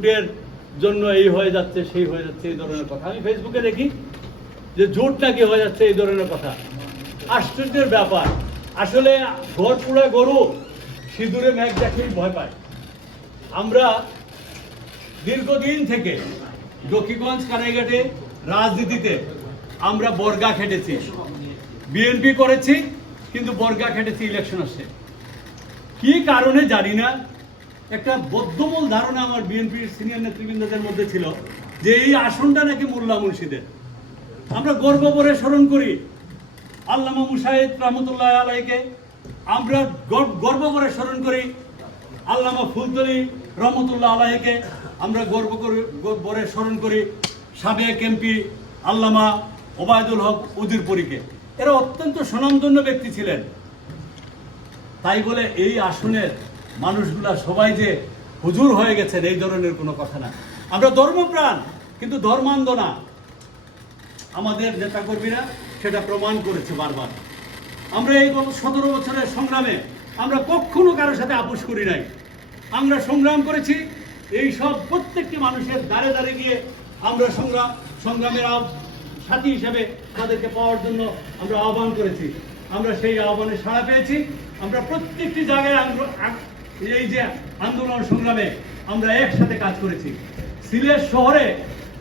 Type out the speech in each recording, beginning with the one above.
জোটের জন্য এই হয়ে যাচ্ছে, সেই হয়ে যাচ্ছে এই ধরনের কথা। আমি ফেসবুকে দেখি যে জোট নাকি হয়ে যাচ্ছে এই ধরনের কথা। আশ্চর্যের ব্যাপার। আসলে ঘর পুরা গরু সিঁদুরে ম্যাগ দেখেই ভয় পায়। আমরা দীর্ঘদিন থেকে দক্ষিণগঞ্জ, কানাইঘাটে রাজনীতিতে আমরা বর্গা খেটেছি। বিএনপি করেছি, কিন্তু বর্গা খেটেছি ইলেকশন আসছে। কি কারণে জানি না। একটা বদ্ধমূল ধারণা আমার বিএনপির সিনিয়র নেতৃবৃন্দদের মধ্যে ছিল যে এই আসনটা নাকি মোল্লা মুর্শিদের। আমরা গর্ব করে স্মরণ করি আল্লামা মুসাহিদ রহমতুল্লাহ আলাইকে। আমরা গর্ব- করে স্মরণ করি আল্লামা ফুলতলি রহমতুল্লাহ আলাইকে। আমরা গর্ব করে করে স্মরণ করি সাবেক এমপি আল্লামা ওবায়দুল হক উদিরপুরীকে এরা অত্যন্ত স্বনামধন্য ব্যক্তি ছিলেন। তাই বলে এই আসনের মানুষগুলা সবাই যে হুজুর হয়ে গেছেন, এই ধরনের কোনো কথা না। আমরা ধর্মপ্রাণ, কিন্তু ধর্মান্ধ না। আমাদের নেতা কর্মীরা সেটা প্রমাণ করেছে বারবার। আমরা এই সতেরো বছরের সংগ্রামে আমরা কখনো কারোর সাথে আপোষ করি নাই। আমরা সংগ্রাম করেছি, এই সব প্রত্যেকটি মানুষের দ্বারে দ্বারে গিয়ে আমরা সংগ্রাম সংগ্রামের সাথী হিসেবে তাদেরকে পাওয়ার জন্য আমরা আহ্বান করেছি। আমরা সেই আহ্বানে সাড়া পেয়েছি। আমরা প্রত্যেকটি জায়গায় এই যে আন্দোলন সংগ্রামে আমরা একসাথে কাজ করেছি। সিলেট শহরে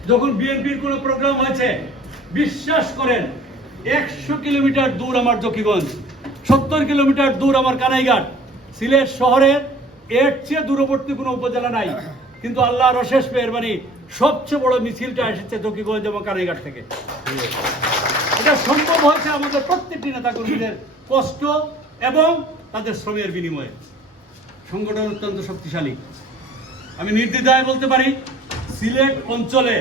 যখন বিএনপির কোনো প্রোগ্রাম হয়েছে, বিশ্বাস করেন, একশো কিলোমিটার দূর আমার জকিগঞ্জ, সত্তর কিলোমিটার দূর আমার কানাইঘাট। সিলেট শহরের এর চেয়ে দূরবর্তী কোনো উপজেলা নাই। কিন্তু আল্লাহর অশেষ মেহরবানি, সবচেয়ে বড় মিছিলটা এসেছে জকিগঞ্জ এবং কানাইঘাট থেকে। এটা সম্ভব হয়েছে আমাদের প্রত্যেকটি নেতাকর্মীদের কষ্ট এবং তাদের শ্রমের বিনিময়ে। সংগঠন অত্যন্ত শক্তিশালী। আমি নির্দ্বিধায় বলতে পারি, সিলেট অঞ্চলে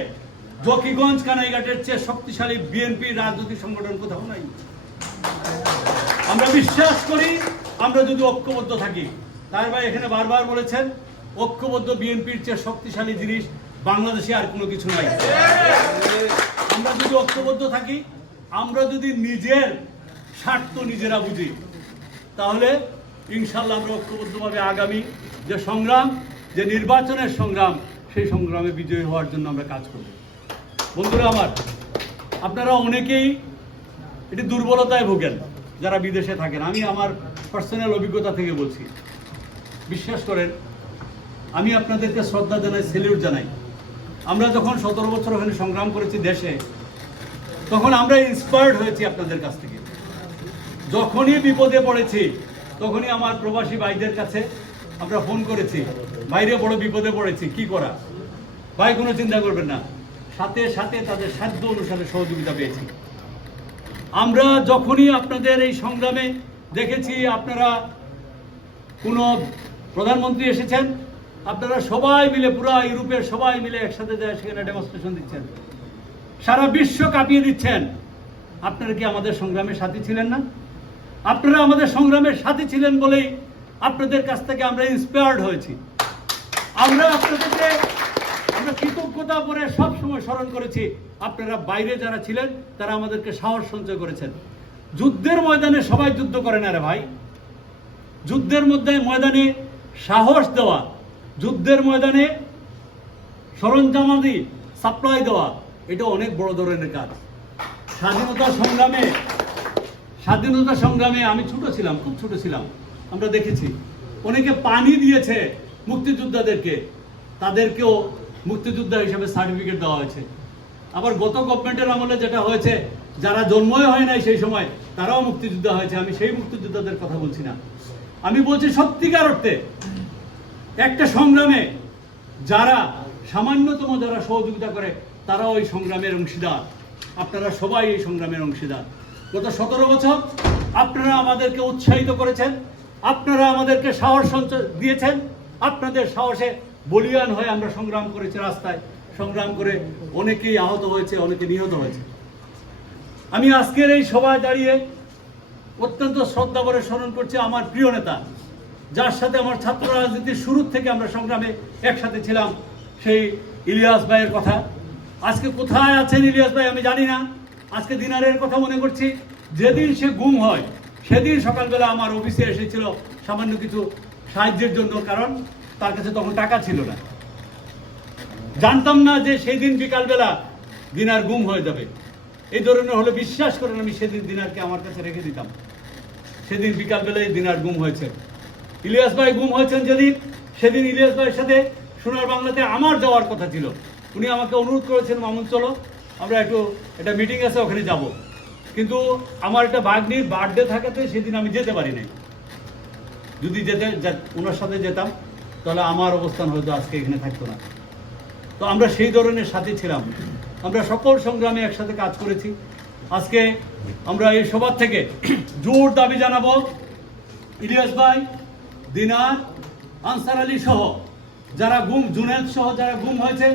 জকিগঞ্জ কানাইঘাটের চেয়ে শক্তিশালী বিএনপি রাজনৈতিক সংগঠন কোথাও নাই। আমরা বিশ্বাস করি, আমরা যদি ঐক্যবদ্ধ থাকি। তার ভাই এখানে বারবার বলেছেন, ঐক্যবদ্ধ বিএনপির চেয়ে শক্তিশালী জিনিস বাংলাদেশে আর কোনো কিছু নাই। আমরা যদি ঐক্যবদ্ধ থাকি, আমরা যদি নিজের স্বার্থ নিজেরা বুঝি, তাহলে ইনশাল্লাহ আমরা ঐক্যবদ্ধভাবে আগামী যে সংগ্রাম, যে নির্বাচনের সংগ্রাম, সেই সংগ্রামে বিজয়ী হওয়ার জন্য আমরা কাজ করব। বন্ধুরা আমার, আপনারা অনেকেই এটি দুর্বলতায় ভোগেন, যারা বিদেশে থাকেন। আমি আমার পার্সোনাল অভিজ্ঞতা থেকে বলছি। বিশ্বাস করেন, আমি আপনাদেরকে শ্রদ্ধা জানাই সেলিউট জানাই। আমরা যখন সতেরো বছর ওখানে সংগ্রাম করেছি দেশে, তখন আমরা ইন্সপায়ার্ড হয়েছি আপনাদের কাছ থেকে। যখনই বিপদে পড়েছি তখনই আমার প্রবাসী ভাইদের কাছে আমরা ফোন করেছি বাইরে বড় বিপদে পড়েছি, কি করা? ভাই, কোনো চিন্তা করবেন না। সাথে সাথে তাদের সাধ্য অনুসারে সহযোগিতা পেয়েছি। আমরা যখনই আপনাদের এই সংগ্রামে দেখেছি, আপনারা কোনো প্রধানমন্ত্রী এসেছেন, আপনারা সবাই মিলে, পুরো ইউরোপের সবাই মিলে একসাথে যায় সেখানে ডেমনস্ট্রেশন দিচ্ছেন। সারা বিশ্ব কাঁপিয়ে দিচ্ছেন। আপনারা কি আমাদের সংগ্রামের সাথী ছিলেন না? আপনারা আমাদের সংগ্রামের সাথে ছিলেন বলেই আপনাদের কাছ থেকে আমরা ইন্সপায়ার্ড হয়েছি। আমরা আপনাদেরকে, আমরা কৃতজ্ঞতা করে সব সময় স্মরণ করেছি, আপনারা বাইরে যারা ছিলেন, তারা আমাদেরকে সাহস সঞ্চয় করেছেন। যুদ্ধের ময়দানে সবাই যুদ্ধ করে না রে ভাই। যুদ্ধের মধ্যে ময়দানে সাহস দেওয়া, যুদ্ধের ময়দানে সরঞ্জামাদি সাপ্লাই দেওয়া, এটা অনেক বড় ধরনের কাজ। স্বাধীনতা সংগ্রামে স্বাধীনতা সংগ্রামে আমি ছোট ছিলাম, খুব ছোট ছিলাম। আমরা দেখেছি, অনেকে পানি দিয়েছে মুক্তিযোদ্ধাদেরকে। তাদেরকেও মুক্তিযোদ্ধা হিসেবে সার্টিফিকেট দেওয়া হয়েছে। আবার গত গভর্নমেন্টের আমলে যেটা হয়েছে, যারা জন্মই হয় নাই সেই সময়, তারাও মুক্তিযোদ্ধা হয়েছে। আমি সেই মুক্তিযোদ্ধাদের কথা বলছি না। আমি বলছি সত্যিকার অর্থে, একটা সংগ্রামে যারা সামান্যতম যারা সহযোগিতা করে, তারাও এই সংগ্রামের অংশীদার। আপনারা সবাই এই সংগ্রামের অংশীদার। গত সতেরো বছর আপনারা আমাদেরকে উৎসাহিত করেছেন, আপনারা আমাদেরকে সাহস সঞ্চয় দিয়েছেন, আপনাদের সাহসে বলিয়ান হয়ে আমরা সংগ্রাম করেছি রাস্তায়। সংগ্রাম করে অনেকেই আহত হয়েছে, অনেকে নিহত হয়েছে। আমি আজকের এই সভায় দাঁড়িয়ে অত্যন্ত শ্রদ্ধা করে স্মরণ করছি আমার প্রিয় নেতা, যার সাথে আমার ছাত্র রাজনীতির শুরু থেকে আমরা সংগ্রামে একসাথে ছিলাম, সেই ইলিয়াস ভাইয়ের কথা। আজকে কোথায় আছেন ইলিয়াস ভাই আমি জানি না। আজকে দিনারের কথা মনে করছি, যেদিন সে গুম হয়, সেদিন সকালবেলা আমার অফিসে এসেছিল সামান্য কিছু সাহায্যের জন্য, কারণ তার কাছে তখন টাকা ছিল না। জানতাম না যে সেই দিন বিকালবেলা দিনার গুম হয়ে যাবে। এই ধরনের হলে বিশ্বাস করেন আমি, সেদিন দিনারকে আমার কাছে রেখে দিতাম। সেদিন বিকালবেলায় দিনার গুম হয়েছে। ইলিয়াস ভাই গুম হয়েছেন যেদিন, সেদিন ইলিয়াস ভাইয়ের সাথে সোনার বাংলাতে আমার যাওয়ার কথা ছিল। উনি আমাকে অনুরোধ করেছেন, মামুন, চলো। আমরা একটু, একটা মিটিং আছে, ওখানে যাব। কিন্তু আমার একটা বাগনির বার্থডে থাকাতে সেদিন আমি যেতে পারি নাই। যদি যেতে ওনার সাথে যেতাম, তাহলে আমার অবস্থান হয়তো আজকে এখানে থাকতো না। তো আমরা সেই ধরনের সাথে ছিলাম। আমরা সকল সংগ্রামে একসাথে কাজ করেছি। আজকে আমরা এই সবার থেকে জোর দাবি জানাব ইলিয়াস ভাই, দিনার, আনসার আলী সহ, যারা গুম, জুনেদ সহ যারা গুম হয়েছে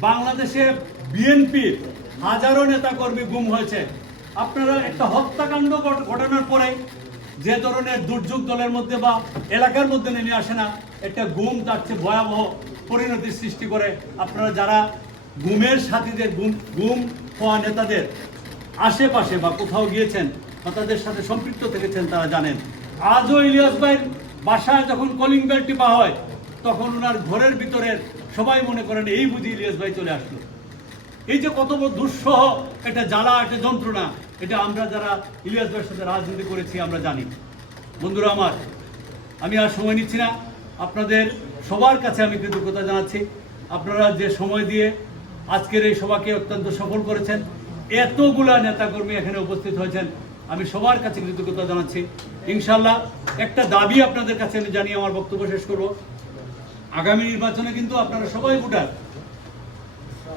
বাংলাদেশে বিএনপির হাজারো নেতাকর্মী গুম হয়েছে। আপনারা একটা হত্যাকাণ্ড ঘট- ঘটানোর পরে যে ধরনের দুর্যোগ দলের মধ্যে বা এলাকার মধ্যে নেমে আসে না, একটা গুম তার চেয়ে ভয়াবহ পরিণতির সৃষ্টি করে। আপনারা যারা গুমের সাথীদের, গুম গুম হওয়া নেতাদের আশেপাশে বা কোথাও গিয়েছেন বা তাদের সাথে সম্পৃক্ত থেকেছেন তারা জানেন। আজও ইলিয়াস ভাইয়ের বাসায় যখন কলিং বেল টিপা হয়, তখন ওনার ঘরের ভিতরের সবাই মনে করেন, এই বুঝি ইলিয়াস ভাই চলে আসলো। এই যে কত বড় দুঃসহ একটা জ্বালা একটা যন্ত্রণা, এটা আমরা যারা ইলিয়াস ভাইয়ের সাথে রাজনীতি করেছি, আমরা জানি। বন্ধুরা আমার, আমি আর সময় নিচ্ছি না। আপনাদের সবার কাছে আমি কৃতজ্ঞতা জানাচ্ছি। আপনারা যে সময় দিয়ে আজকের এই সভাকে অত্যন্ত সফল করেছেন, এতগুলা নেতাকর্মী এখানে উপস্থিত হয়েছেন, আমি সবার কাছে কৃতজ্ঞতা জানাচ্ছি। ইনশাল্লাহ একটা দাবি আপনাদের কাছে আমি জানিয়ে আমার বক্তব্য শেষ করব। আগামী নির্বাচনে কিন্তু আপনারা সবাই ভোটার।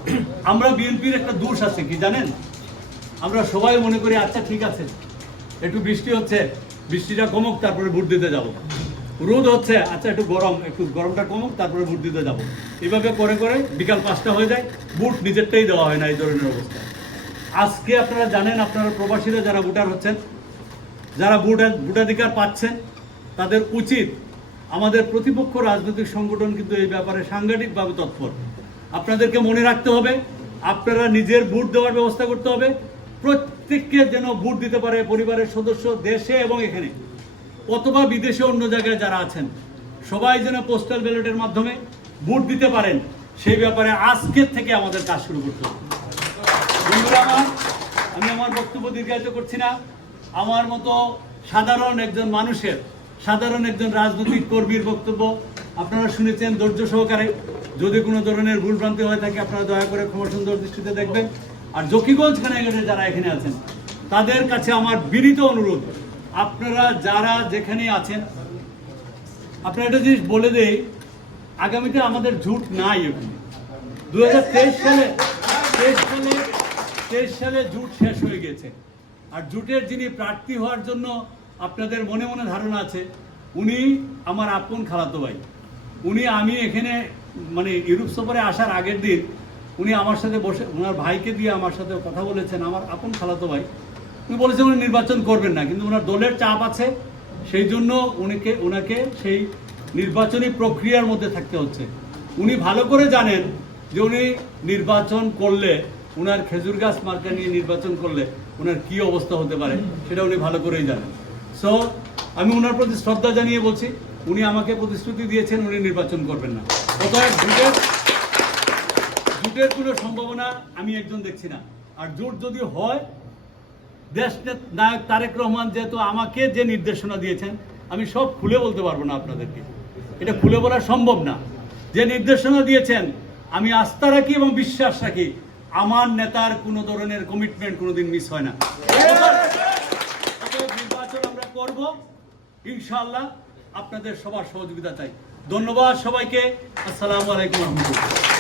আমরা বিএনপির একটা দোষ আছে, কি জানেন? আমরা সবাই মনে করি আচ্ছা ঠিক আছে, একটু বৃষ্টি হচ্ছে, বৃষ্টিটা কমুক, তারপরে ভোট দিতে যাব। রোদ হচ্ছে আচ্ছা একটু গরম, একটু গরমটা কমুক, তারপরে ভোট দিতে যাব। এভাবে করে করে বিকাল পাঁচটা হয়ে যায়, ভোট নিজেরটাই দেওয়া হয় না, এই ধরনের অবস্থা। আজকে আপনারা জানেন, আপনারা প্রবাসীরা যারা ভোটার হচ্ছেন, যারা ভোটার ভোটাধিকার পাচ্ছেন, তাদের উচিত আমাদের প্রতিপক্ষ রাজনৈতিক সংগঠন কিন্তু এই ব্যাপারে সাংঘাতিকভাবে তৎপর। আপনাদেরকে মনে রাখতে হবে, আপনারা নিজের ভোট দেওয়ার ব্যবস্থা করতে হবে। প্রত্যেককে যেন ভোট দিতে পারে পরিবারের সদস্য দেশে এবং এখানে, অথবা বিদেশে অন্য জায়গায় যারা আছেন। সবাই যেন পোস্টাল ব্যালটের মাধ্যমে ভোট দিতে পারেন, সেই ব্যাপারে আজকের থেকে আমাদের কাজ শুরু করতে হবে। বন্ধুরা আমার, আমি আমার বক্তব্য দীর্ঘায়িত করছি না। আমার মতো সাধারণ একজন মানুষের, সাধারণ একজন রাজনৈতিক কর্মীর বক্তব্য আপনারা শুনেছেন ধৈর্য সহকারে যদি কোনো ধরনের ভুলভ্রান্তি হয়ে থাকে আপনারা দয়া করে ক্ষমা সুন্দর দৃষ্টিতে দেখবেন। আর জকিগঞ্জ খানাঘাটে যারা এখানে আছেন, তাদের কাছে আমার বিনীত অনুরোধ, আপনারা যারা যেখানে আছেন, আপনারা একটা জিনিস বলে দেই, আগামীতে আমাদের ঝুট নাই ওখানে দু হাজার তেইশ সালে তেইশ সালে তেইশ সালে জুট শেষ হয়ে গেছে। আর জুটের যিনি প্রার্থী হওয়ার জন্য আপনাদের মনে মনে ধারণা আছে, উনি আমার আপন খালাতো ভাই। উনি আমি এখানে মানে ইউরোপ সফরে আসার আগের দিন উনি আমার সাথে বসে ওনার ভাইকে দিয়ে আমার সাথে কথা বলেছেন, আমার আপন খালাতো ভাই। উনি বলেছেন উনি নির্বাচন করবেন না, কিন্তু ওনার দলের চাপ আছে, সেই জন্য উনিকে ওনাকে সেই নির্বাচনী প্রক্রিয়ার মধ্যে থাকতে হচ্ছে। উনি ভালো করে জানেন যে উনি নির্বাচন করলে ওনার খেজুর গাছ মার্কা নিয়ে নির্বাচন করলে ওনার কি অবস্থা হতে পারে, সেটা উনি ভালো করেই জানেন। সো আমি ওনার প্রতি শ্রদ্ধা জানিয়ে বলছি উনি আমাকে প্রতিশ্রুতি দিয়েছেন, উনি নির্বাচন করবেন না। অতএব জুটের জুটের কোনো সম্ভাবনা আমি একজন দেখছি না। আর জোট যদি হয় দেশ নায়ক তারেক রহমান যেহেতু আমাকে যে নির্দেশনা দিয়েছেন, আমি সব খুলে বলতে পারব না আপনাদেরকে। এটা খুলে বলা সম্ভব না। যে নির্দেশনা দিয়েছেন, আমি আস্থা রাখি এবং বিশ্বাস রাখি, আমার নেতার কোনো ধরনের কমিটমেন্ট কোনোদিন মিস হয় না। নির্বাচন আমরা করব, ইনশাআল্লাহ। আপনাদের সবার সহযোগিতা চাই। ধন্যবাদ সবাইকে। আসসালামু আলাইকুম রহমতুল্লাহ।